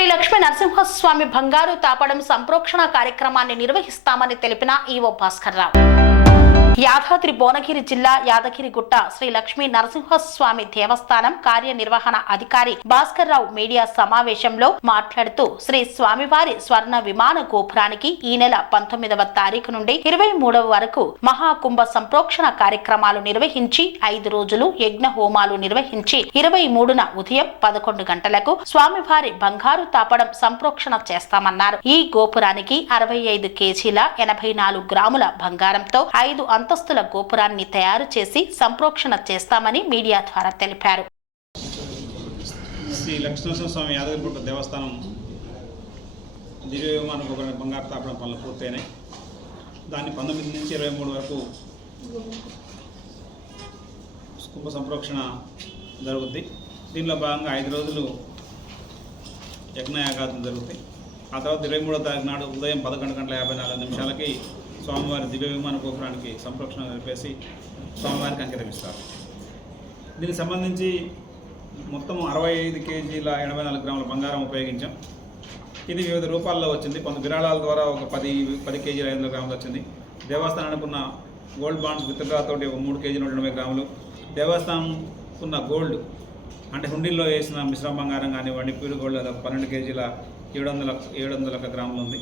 శ్రీ లక్ష్మీ నరసింహస్వామి బంగారు తాపడం సంప్రోక్షణ కార్యక్రమాన్ని నిర్వహిస్తామని తెలిపిన ఈవో భాస్కర్రావు. యాదాద్రి భువనగిరి జిల్లా యాదగిరిగుట్ట శ్రీ లక్ష్మీ నరసింహస్వామి దేవస్థానం కార్యనిర్వహణ అధికారి భాస్కర్రావు మీడియా సమావేశంలో మాట్లాడుతూ శ్రీ స్వామివారి స్వర్ణ విమాన గోపురానికి ఈ నెల 19వ తారీఖు నుండి 23వ వరకు మహాకుంభ సంప్రోక్షణ కార్యక్రమాలు నిర్వహించి 5 రోజులు యజ్ఞ హోమాలు నిర్వహించి 23న ఉదయం 11 గంటలకు స్వామివారి బంగారు తాపడం సంప్రోక్షణ చేస్తామన్నారు. ఈ గోపురానికి 65 కేజీల 84 గ్రాముల బంగారంతో 5 అంతస్తుల గోపురాన్ని తయారు చేసి సంప్రోక్షణ చేస్తామని మీడియా ద్వారా తెలిపారు. శ్రీ లక్ష్మీనరసింహస్వామి యాదగిరిగుట్ట దేవస్థానం దివ్య విమాన గోపురం బంగారు తాపడం పనులు పూర్తయినాయి. దాన్ని 19 నుంచి 23 వరకు కుంభ సంప్రోక్షణ జరుగుద్ది. దీనిలో భాగంగా 5 రోజులు యజ్ఞయాగాదులు జరుగుతాయి. ఆ తర్వాత 23వ తారీఖు నాడు ఉదయం 11:54 స్వామివారి దివ్య విమాన గోపురానికి సంప్రోక్షణ జరిపేసి స్వామివారికి అంకితమిస్తారు. దీనికి సంబంధించి మొత్తం 65 కేజీల 84 గ్రాముల బంగారం ఉపయోగించాం. ఇది వివిధ రూపాల్లో వచ్చింది. కొంత విరాళాల ద్వారా ఒక 10 కేజీల 500 గ్రాములు వచ్చింది. దేవస్థానానికి ఉన్న గోల్డ్ బాండ్స్ విత్డ్రాతోటి ఒక 3 కేజీల 180 గ్రాములు, దేవస్థానం ఉన్న గోల్డ్ అంటే హుండీల్లో వేసిన మిశ్రమ బంగారం కానివ్వండి, ప్యూర్ గోల్డ్ అది 12 కేజీల 700 గ్రాములు ఉంది.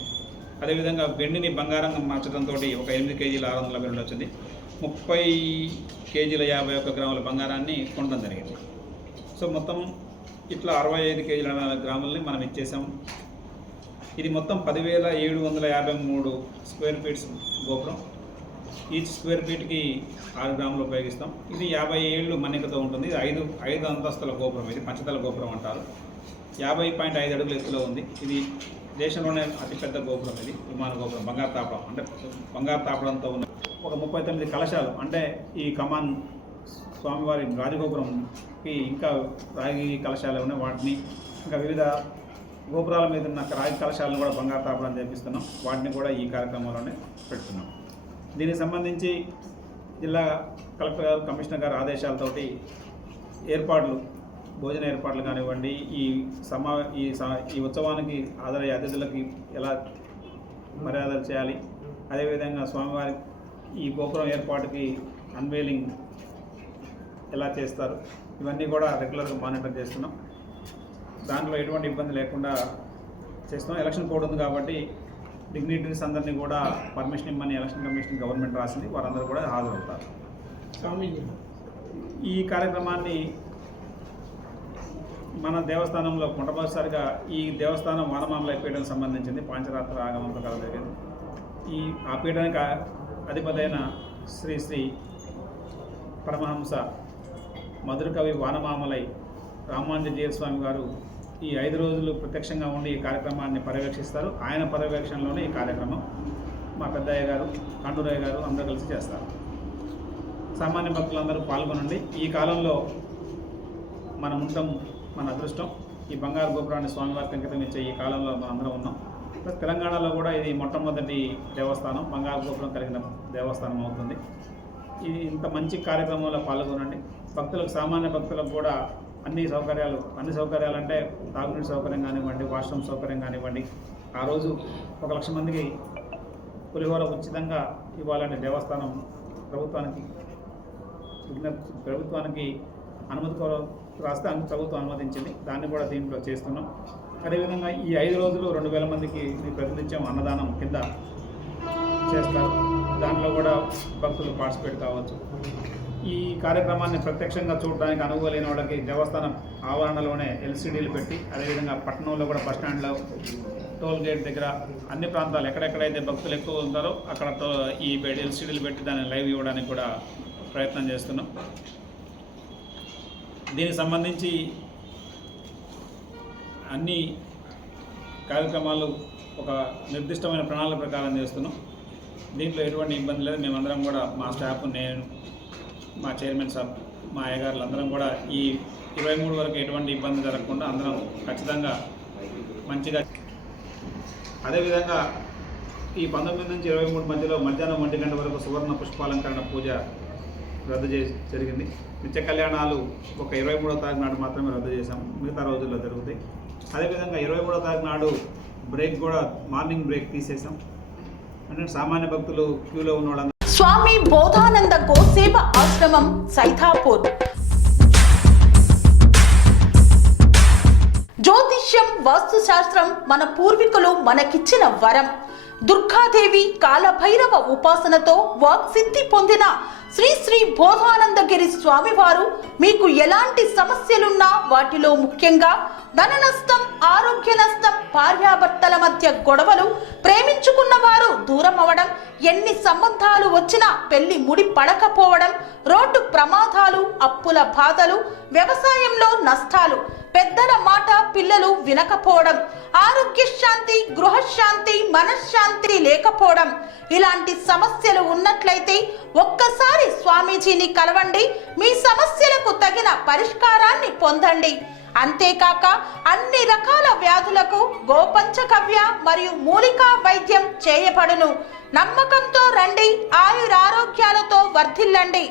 అదేవిధంగా వెండిని బంగారంగా మార్చడంతో ఒక 8 కేజీల 622 వచ్చింది. 30 కేజీల 51 గ్రాముల బంగారాన్ని కొనడం జరిగింది. సో మొత్తం ఇట్లా 65 కేజీల 4 గ్రాములని మనం ఇచ్చేసాం. ఇది మొత్తం 10,753 స్క్వేర్ ఫీట్స్ గోపురం. ఈచ్ స్క్వేర్ ఫీట్కి 6 గ్రాములు ఉపయోగిస్తాం. ఇది 50 ఏళ్ళు మన్నికతో ఉంటుంది. ఇది 5 అంతస్తుల గోపురం. ఇది పంచతల గోపురం అంటారు. 50.5 అడుగుల ఎత్తులో ఉంది. ఇది దేశంలోనే అతిపెద్ద గోపురం. ఇది విమాన గోపురం బంగారు తాపడం అంటే బంగారు తాపడంతో ఉన్న ఒక 39 కలశాలు అంటే ఈ కమాన్ స్వామివారి రాజగోపురంకి ఇంకా రాగి కలశాలు ఉన్నాయి. వాటిని ఇంకా వివిధ గోపురాల మీద ఉన్న రాగి కలశాలను కూడా బంగారు తాపడం చేపిస్తున్నాం. వాటిని కూడా ఈ కార్యక్రమంలోనే పెడుతున్నాం. దీనికి సంబంధించి జిల్లా కలెక్టర్ గారు, కమిషనర్ గారు ఆదేశాలతోటి భోజన ఏర్పాట్లు కానివ్వండి, ఈ ఉత్సవానికి హాజరయ్యే అతిథులకి ఎలా మర్యాదలు చేయాలి, అదేవిధంగా స్వామివారి ఈ గోపురం ఏర్పాటుకి అన్వేలింగ్ ఎలా చేస్తారు, ఇవన్నీ కూడా రెగ్యులర్గా మానిటర్ చేస్తున్నాం. దాంట్లో ఎటువంటి ఇబ్బంది లేకుండా చేస్తున్నాం. ఎలక్షన్ కోడ్ ఉంది కాబట్టి డిగ్నిటరీస్ అందరినీ కూడా పర్మిషన్ ఇమ్మని ఎలక్షన్ కమిషన్ గవర్నమెంట్ రాసింది. వారందరూ కూడా హాజరవుతారు. ఈ కార్యక్రమాన్ని మన దేవస్థానంలో మొట్టమొదటిసారిగా ఈ దేవస్థానం వానమామల పీఠానికి సంబంధించింది. పాంచరాత్ర ఆగమం ప్రకారం జరిగింది. ఆ పీఠానికి అధిపతి అయిన శ్రీ శ్రీ పరమహంస మధురకవి వానమామలై రామానుజీయ స్వామి గారు ఈ 5 రోజులు ప్రత్యక్షంగా ఉండి ఈ కార్యక్రమాన్ని పర్యవేక్షిస్తారు. ఆయన పర్యవేక్షణలోనే ఈ కార్యక్రమం మా పెద్దయ్య గారు, కండూరయ్య గారు అందరూ కలిసి చేస్తారు. సామాన్య భక్తులందరూ పాల్గొనండి. ఈ కాలంలో మనం ఉండటం మన అదృష్టం. ఈ బంగారు గోపురాన్ని స్వామివారికి అంకితం ఇచ్చే ఈ కాలంలో మనం అందరం ఉన్నాం. తెలంగాణలో కూడా ఇది మొట్టమొదటి దేవస్థానం, బంగారు గోపురం కలిగిన దేవస్థానం అవుతుంది. ఇది ఇంత మంచి కార్యక్రమంలో పాల్గొనండి. భక్తులకు, సామాన్య భక్తులకు కూడా అన్ని సౌకర్యాలు అంటే తాగునీటి సౌకర్యం కానివ్వండి, వాష్రూమ్ సౌకర్యం కానివ్వండి. ఆ రోజు 1,00,000 మందికి పులిహోర ఉచితంగా ఇవ్వాలని దేవస్థానం ప్రభుత్వానికి అనుమతి రాస్తే ప్రభుత్వం అనుమతించింది. దాన్ని కూడా దీంట్లో చేస్తున్నాం. అదేవిధంగా ఈ 5 రోజులు 2,000 మందికి ప్రతినిత్యం అన్నదానం కింద చేస్తారు. దాంట్లో కూడా భక్తులు పార్టిసిపేట్ కావచ్చు. ఈ కార్యక్రమాన్ని ప్రత్యక్షంగా చూడడానికి అనుభవం లేని వాళ్ళకి దేవస్థానం ఆవరణలోనే ఎల్సీడీలు పెట్టి, అదేవిధంగా పట్టణంలో కూడా బస్టాండ్లో, టోల్ గేట్ దగ్గర అన్ని ప్రాంతాలు ఎక్కడెక్కడైతే భక్తులు ఎక్కువ ఉంటారో అక్కడ ఈ ఎల్సీడీలు పెట్టి దాన్ని లైవ్ ఇవ్వడానికి కూడా ప్రయత్నం చేస్తున్నాం. దీనికి సంబంధించి అన్ని కార్యక్రమాలు ఒక నిర్దిష్టమైన ప్రణాళిక ప్రకారం చేస్తున్నాం. దీంట్లో ఎటువంటి ఇబ్బంది లేదు. మేమందరం కూడా మా స్టాఫ్, నేను, మా చైర్మన్ సాబ్, మా అయ్యగారులు అందరం కూడా ఈ 23 వరకు ఎటువంటి ఇబ్బంది జరగకుండా అందరం ఖచ్చితంగా మంచిగా. అదేవిధంగా ఈ 19 నుంచి 23 మధ్యలో మధ్యాహ్నం 1 గంట వరకు సువర్ణ పుష్పాలంకరణ పూజ రద్దు జరిగింది. నిత్య కళ్యాణాలు ఒక 23వ తారీఖు నాడు మాత్రమే రద్దు చేశాం. మిగతా రోజుల్లో జరుగుతాయి. అదేవిధంగా 23వ తారీఖు నాడు బ్రేక్ కూడా మార్నింగ్ బ్రేక్ తీసేసాం. అంటే సామాన్య భక్తులు క్యూలో ఉన్న వాళ్ళందరూ స్వామి బోధానంద గోసేవ ఆశ్రమం సైథాపూర్. జ్యోతిష్యం, వాస్తుశాస్త్రం మన పూర్వీకులు మనకిచ్చిన వరం. దుర్గాదేవి, కాలభైరవ ఉపాసనతో వాక్సిద్ధి పొందిన శ్రీ శ్రీ బోధానందగిరి స్వామివారు మీకు ఎలాంటి సమస్యలున్నా, వాటిలో ముఖ్యంగా ధన నష్టం, ఆరోగ్య నష్టం, భార్యాభర్తల మధ్య గొడవలు, ప్రేమించుకున్న వారు దూరం అవడం, ఎన్ని సంబంధాలు వచ్చినా పెళ్లి ముడి పడకపోవడం, రోడ్డు ప్రమాదాలు, అప్పుల బాధలు, వ్యవసాయంలో నష్టాలు, పెద్దల మాట పిల్లలు వినకపోవడం, ఆరోగ్య శాంతి, గృహశాంతి, మనశ్శాంతి లేకపోవడం, ఇలాంటి సమస్యలు ఉన్నట్లయితే ఒక్కసారి స్వామీజీని కలవండి. మీ సమస్యలకు తగిన పరిష్కారాన్ని పొందండి. అంతేకాక అన్ని రకాల వ్యాధులకు గోపంచగవ్య మరియు మూలికా వైద్యం చేయబడును. నమ్మకంతో రండి, ఆయురారోగ్యాలతో వర్ధిల్లండి.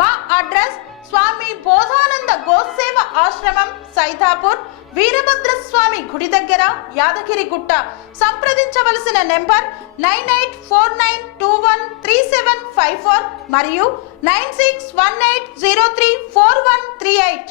మా అడ్రస్ స్వామి బోధానంద గోసేవ ఆశ్రమం సైథాపూర్, వీరభద్రస్వామి గుడి దగ్గర, యాదగిరిగుట్ట. సంప్రదించవలసిన నెంబర్ 9849213754 మరియు 9618034138.